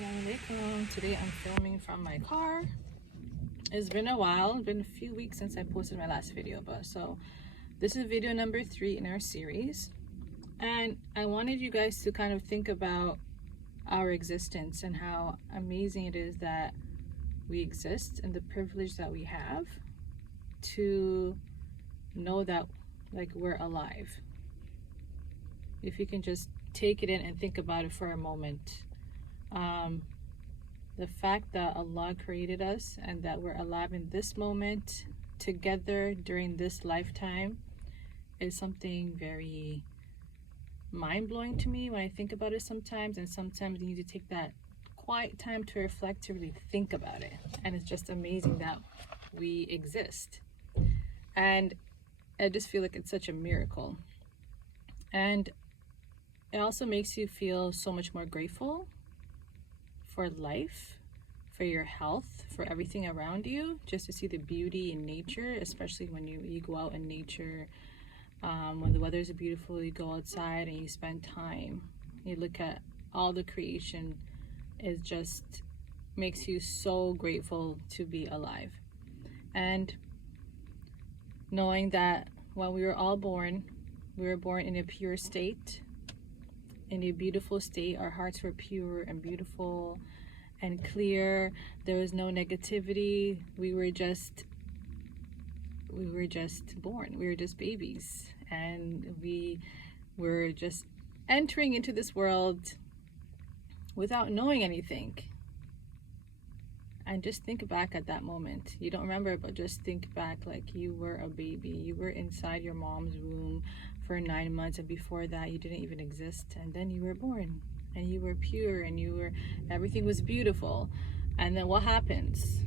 Assalamu alaikum. Today I'm filming from my car. It's been a while, it's been a few weeks since I posted my last video, but so this is video number 3 in our series, and I wanted you guys to kind of think about our existence and how amazing it is that we exist and the privilege that we have to know that we're alive. If you can just take it in and think about it for a moment. The fact that Allah created us and that we're alive in this moment together during this lifetime is something very mind-blowing to me when I think about it sometimes, and sometimes you need to take that quiet time to reflect, to really think about it. And it's just amazing that we exist, and I just feel like it's such a miracle. And it also makes you feel so much more grateful for life, for your health, for everything around you, just to see the beauty in nature, especially when you go out in nature. When the weather's beautiful, you go outside and you spend time. You look at all the creation. It just makes you so grateful to be alive. And knowing that when we were all born, we were born in a pure state, in a beautiful state. Our hearts were pure and beautiful and clear. There was no negativity. We were just born. We were just babies, and we were just entering into this world without knowing anything. And just think back at that moment. You don't remember, but just think back like you were a baby. You were inside your mom's womb for 9 months, and before that you didn't even exist, and then you were born, and you were pure, and everything was beautiful. And then what happens?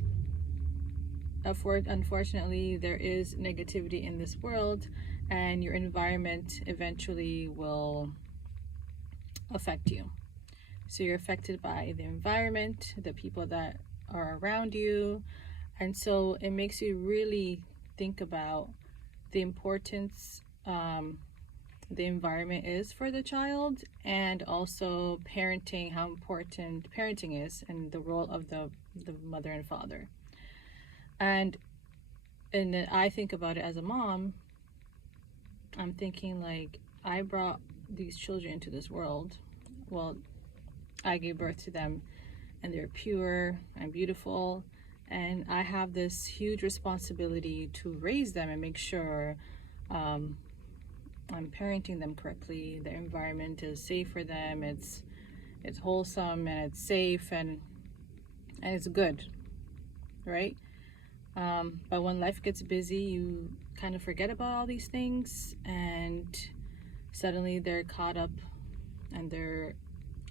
Unfortunately, there is negativity in this world, and your environment eventually will affect you. So you're affected by the environment, the people that are around you, and so it makes you really think about the importance the environment is for the child, and also parenting, how important parenting is, and the role of the mother and father. And then I think about it as a mom. I'm thinking like, I brought these children into this world. Well, I gave birth to them, and they're pure and beautiful, and I have this huge responsibility to raise them and make sure I'm parenting them correctly. The environment is safe for them. It's wholesome, and it's safe, and it's good, right? But when life gets busy, you kind of forget about all these things, and suddenly they're caught up, and they're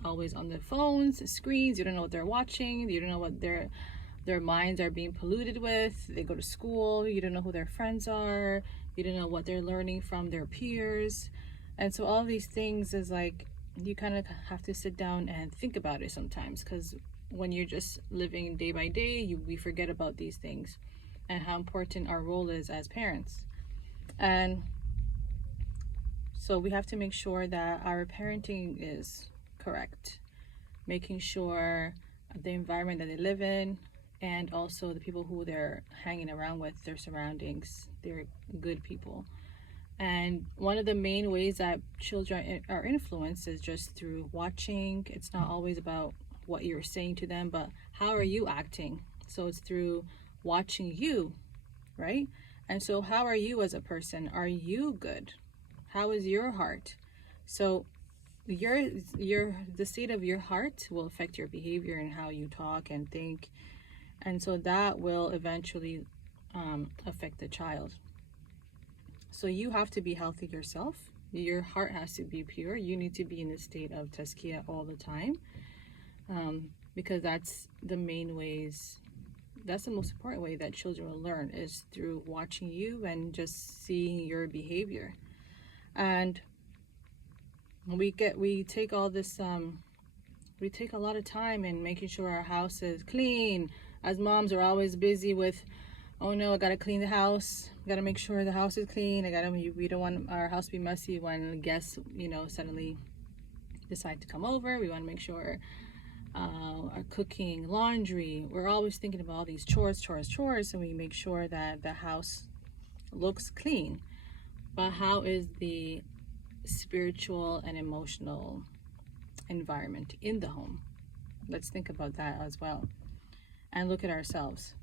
always on their phones, screens. You don't know what they're watching. You don't know what their minds are being polluted with. They go to school. You don't know who their friends are. You don't know what they're learning from their peers. And so all these things is like, you kind of have to sit down and think about it sometimes, because when you're just living day by day, we forget about these things and how important our role is as parents. And so we have to make sure that our parenting is correct, making sure the environment that they live in, and also the people who they're hanging around with, their surroundings, they're good people. And one of the main ways that children are influenced is just through watching. It's not always about what you're saying to them, but how are you acting? So it's through watching you, right? And so how are you as a person? Are you good? How is your heart? So the state of your heart will affect your behavior and how you talk and think, and so that will eventually affect the child. So you have to be healthy yourself. Your heart has to be pure. You need to be in a state of Tazkiya all the time, because that's the main ways, that's the most important way that children will learn, is through watching you and just seeing your behavior. And we take all this we take a lot of time in making sure our house is clean. As moms, are always busy with, oh no, I gotta clean the house, gotta make sure the house is clean, we don't want our house to be messy when guests suddenly decide to come over. We want to make sure cooking, laundry. We're always thinking about all these chores, and we make sure that the house looks clean. But how is the spiritual and emotional environment in the home? Let's think about that as well, and look at ourselves.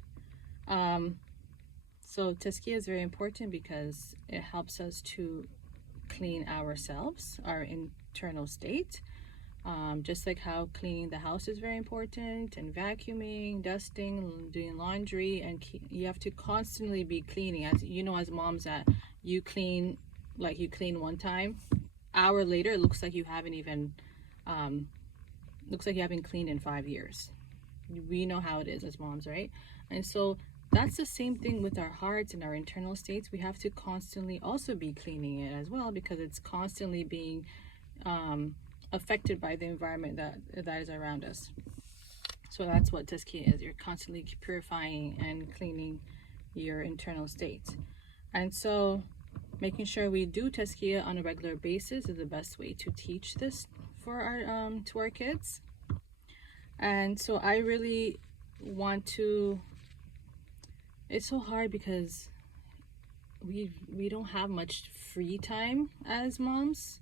So Tazkiya is very important because it helps us to clean ourselves, our internal state. Just like how cleaning the house is very important, and vacuuming, dusting, doing laundry, and you have to constantly be cleaning. As you know, as moms, that you clean, like you clean one time, hour later it looks like you haven't even cleaned in 5 years. We know how it is as moms, right? And so that's the same thing with our hearts and our internal states. We have to constantly also be cleaning it as well, because it's constantly being affected by the environment that is around us. So that's what Tazkiya is. You're constantly purifying and cleaning your internal states. And so making sure we do Tazkiya on a regular basis is the best way to teach this for our to our kids. And so I really want to, it's so hard because we don't have much free time as moms.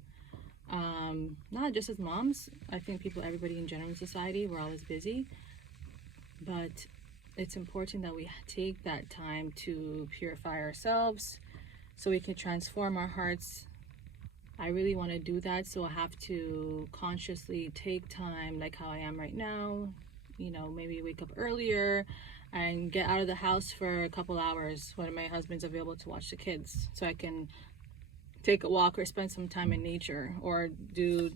Not just as moms, I think everybody in general in society, we're always busy, but it's important that we take that time to purify ourselves so we can transform our hearts. I really want to do that, so I have to consciously take time, like how I am right now, maybe wake up earlier and get out of the house for a couple hours when my husband's available to watch the kids, so I can take a walk or spend some time in nature, or do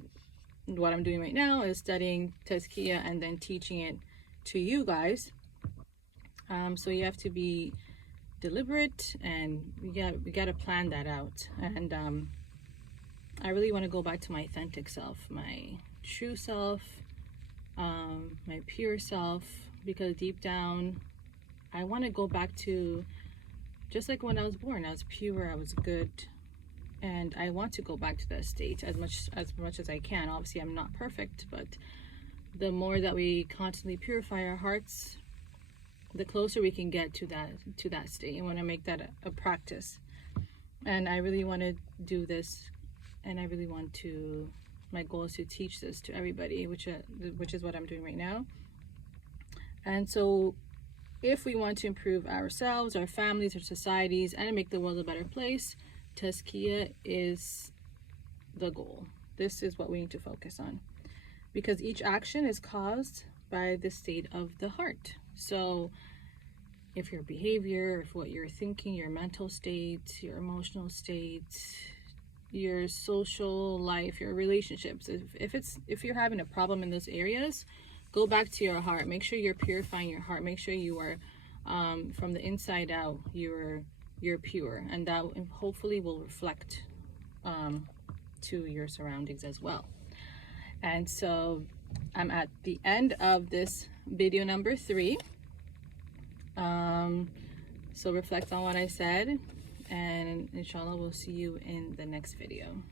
what I'm doing right now, is studying Tazkiya and then teaching it to you guys. So you have to be deliberate, and we got to plan that out. And I really want to go back to my authentic self, my true self, my pure self, because deep down I want to go back to just like when I was born. I was pure, I was good, and I want to go back to that state as much as I can. Obviously I'm not perfect, but the more that we constantly purify our hearts, the closer we can get to that state. I want to make that a practice, and I really want to do this, and I really want to, my goal is to teach this to everybody, which is what I'm doing right now. And so if we want to improve ourselves, our families, our societies, and make the world a better place, Tazkiya is the goal. This is what we need to focus on, because each action is caused by the state of the heart. So if your behavior, if what you're thinking, your mental state, your emotional state, your social life, your relationships, if you're having a problem in those areas, go back to your heart. Make sure you're purifying your heart. Make sure you are from the inside out, you're pure, and that hopefully will reflect to your surroundings as well. And so I'm at the end of this video number 3. So reflect on what I said, and inshallah we'll see you in the next video.